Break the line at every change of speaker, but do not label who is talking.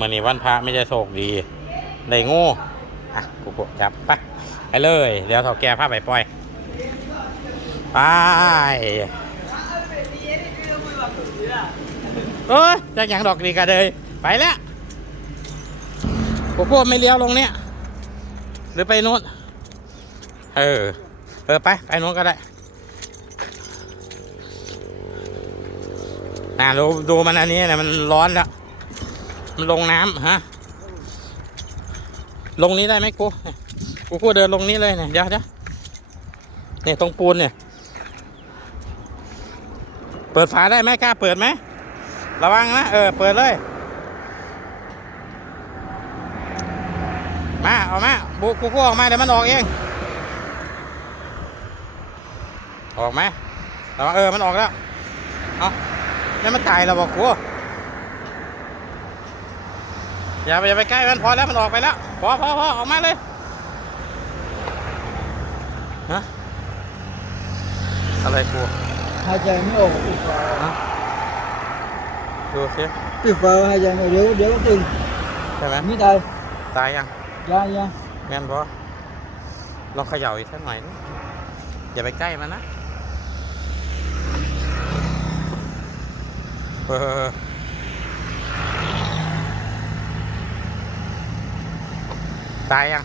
มื่อนี้วันพระไม่จะโชคดีได้งูอะกูกจับไปไปเลย เดี๋ยวเถาแก่พาไปปล่อย ไปเอ้ยจากอย่างดอกดีกันเลย ไปแล้วกูกไม่เลี้ยวลงเนี้ยหรือไปโน้นเออ เออไป ไปโน้นก็ได้น่าดูดูมันอันนี้นะมันร้อนแล้ว ลงน้ำฮะ ลงนี้ได้ไหมกู กูกูเดินลงนี้เลยเนี่ยเดี๋ยวเดี๋ยวเนี่ยตรงปูนเนี่ย เปิดฝาได้ไหมกล้าเปิดไหม ระวังนะ เออ เปิดเลย มาเอามาบุกูกูออกมาเดี๋ยวมันออกเอง ออกไหมระวังเออ มันออกแล้ว เอานี่มันตายแล้วบอกกู อย่าไปอย่าไปใกล้มันพอแล้วมันออกไปแล้วพอพอพอออกมาเลยฮะอะไรกู
หายใจไม่ออกปิดฝา
ฮะดูสิ
ปิดฝาหายใจไม่เดี๋ยวเดี๋ยวก็ตื่น
ใช่ไหม
ไม่ตาย
ตายยัง
ยายัง
แม่นพอลองเขย่าอีกสักหน่อยดิอย่าไปใกล้มันนะเออ ตายยัง